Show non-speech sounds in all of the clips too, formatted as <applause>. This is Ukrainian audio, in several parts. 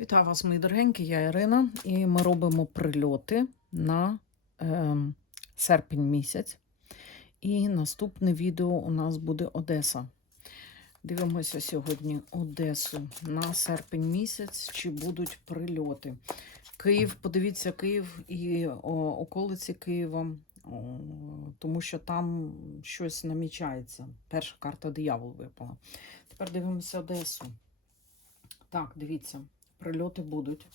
Вітаю вас, мої дорогенькі, я Ірина, і ми робимо прильоти на е, серпень місяць. І наступне відео у нас буде Одеса. Дивимося сьогодні Одесу на серпень місяць, чи будуть прильоти. Київ, подивіться, Київ і о, околиці Києва, о, тому що там щось намічається. Перша карта диявол випала. Тепер дивимося Одесу. Так, дивіться. Прильоти будуть.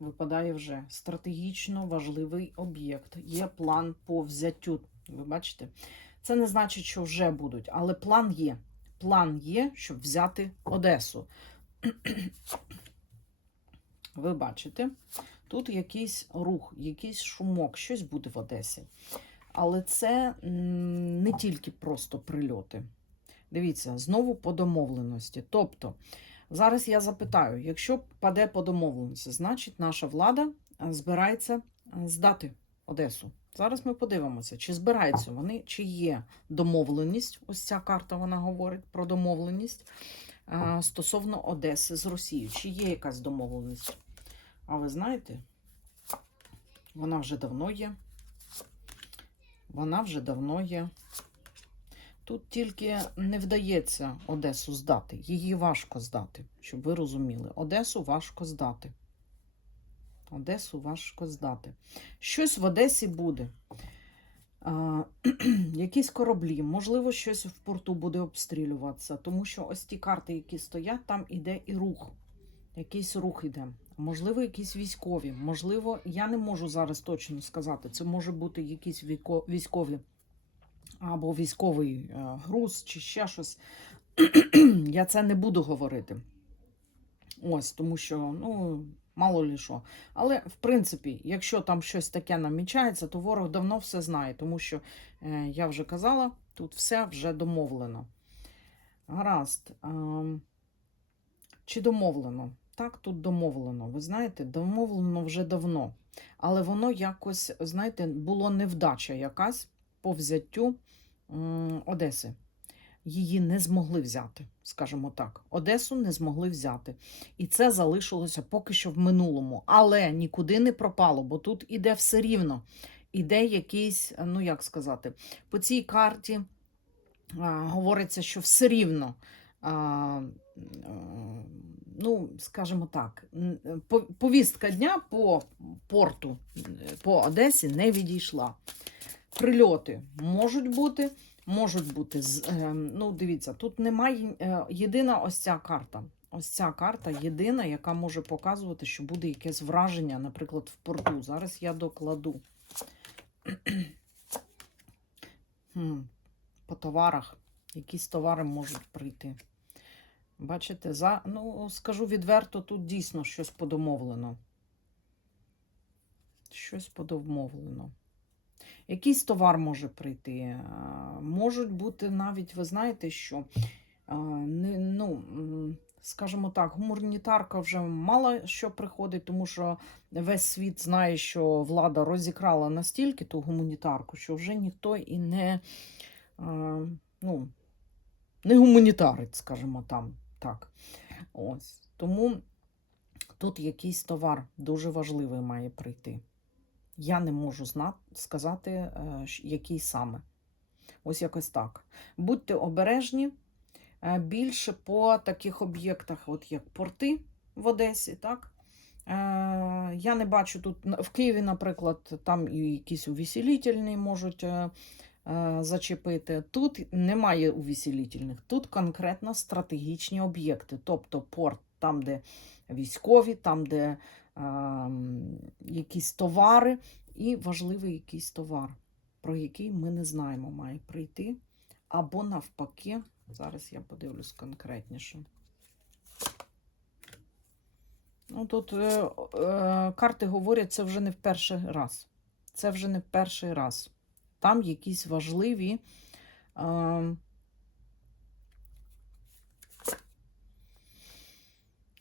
Випадає вже стратегічно важливий об'єкт. Є план по взяттю. Ви бачите? Це не значить, що вже будуть, але план є. План є, щоб взяти Одесу. <clears throat> Ви бачите, тут якийсь рух, якийсь шумок, щось буде в Одесі. Але це не тільки просто прильоти. Дивіться, знову по домовленості. Тобто. Зараз я запитаю: якщо паде по домовленості, значить наша влада е, збирається е, здати Одесу. Зараз ми подивимося, чи збираються вони, чи є домовленість. Ось ця карта вона говорить про домовленість е, стосовно Одеси з Росією. Чи є якась домовленість? А ви знаєте, вона вже давно є. Вона вже давно є. Тут тільки не вдається Одесу здати. Її важко здати, щоб ви розуміли. Одесу важко здати. Одесу важко здати. Щось в Одесі буде. А, <clears throat> якісь кораблі, можливо, щось в порту буде обстрілюватися, тому що ось ті карти, які стоять, там іде і рух. Якийсь рух іде. Можливо, якісь військові. Можливо, я не можу зараз точно сказати. Це може бути якісь військові або військовий е, груз, чи ще щось. <clears throat> Я це не буду говорити. Ось, тому що, ну, мало лі що. Але, в принципі, якщо там щось таке намічається, то ворог давно все знає, тому що, е, я вже казала, тут все вже домовлено. Гаразд. ем, чи домовлено? Так, тут домовлено. Ви знаєте, домовлено вже давно. Але воно якось, знаєте, було невдача якась по взяттю Одеси. Її не змогли взяти, скажімо так. Одесу не змогли взяти. І це залишилося поки що в минулому. Але нікуди не пропало, бо тут іде все рівно. Іде якийсь, ну як сказати, по цій карті а, говориться, що все рівно. А, ну, скажімо так, повістка дня по порту, по Одесі не відійшла. Прильоти можуть бути, можуть бути. е, Ну, дивіться, тут немає е, єдина ось ця карта. Ось ця карта єдина, яка може показувати, що буде якесь враження, наприклад, в порту. Зараз я докладу. <clears throat> По товарах. Якісь товари можуть прийти. Бачите, за, ну, скажу відверто, тут дійсно щось подомовлено. Щось подомовлено. Якийсь товар може прийти. Можуть бути навіть, ви знаєте, що не, ну, скажімо так, гуманітарка вже мало що приходить, тому що весь світ знає, що влада розікрала настільки ту гуманітарку, що вже ніхто і не, а, ну, не гуманітарить, скажімо там так. Ось. Тому тут якийсь товар дуже важливий має прийти. Я не можу сказати, е, який саме. Ось якось так. Будьте обережні е, більше по таких об'єктах, от як порти в Одесі, так? Е, Я не бачу тут в Києві, наприклад, там і якісь увеселітельні можуть зачепити. Тут немає увеселітельних, тут конкретно стратегічні об'єкти, тобто порт, там, де військові, там, де якісь товари, і важливий якийсь товар, про який ми не знаємо, має прийти. Або навпаки, зараз я подивлюсь конкретніше. Ну, тут е, е, карти говорять, це вже не в перший раз. Це вже не в перший раз. Там якісь важливі. Е,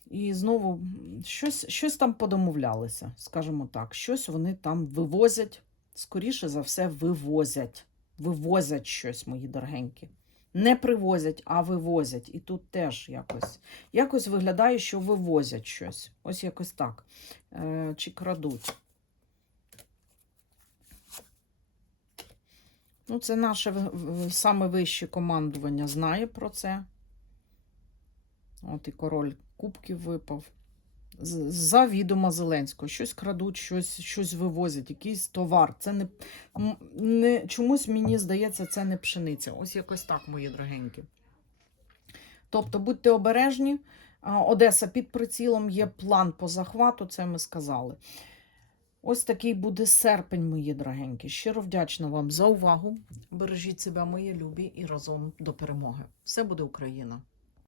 І знову щось, щось там подомовлялися, скажімо так. Щось вони там вивозять, скоріше за все, вивозять. Вивозять щось, мої дорогенькі. Не привозять, а вивозять. І тут теж якось. Якось виглядає, що вивозять щось. Ось якось так. Е, чи крадуть. Ну, це наше саме вище командування знає про це. От і король кубків випав. З- За відома Зеленського. Щось крадуть, щось, щось вивозять, якийсь товар. Це не, не чомусь мені здається, це не пшениця. Ось якось так, мої дорогенькі. Тобто будьте обережні. Одеса під прицілом є план по захвату, це ми сказали. Ось такий буде серпень, мої дорогенькі. Щиро вдячна вам за увагу. Бережіть себе, мої любі, і разом до перемоги. Все буде Україна!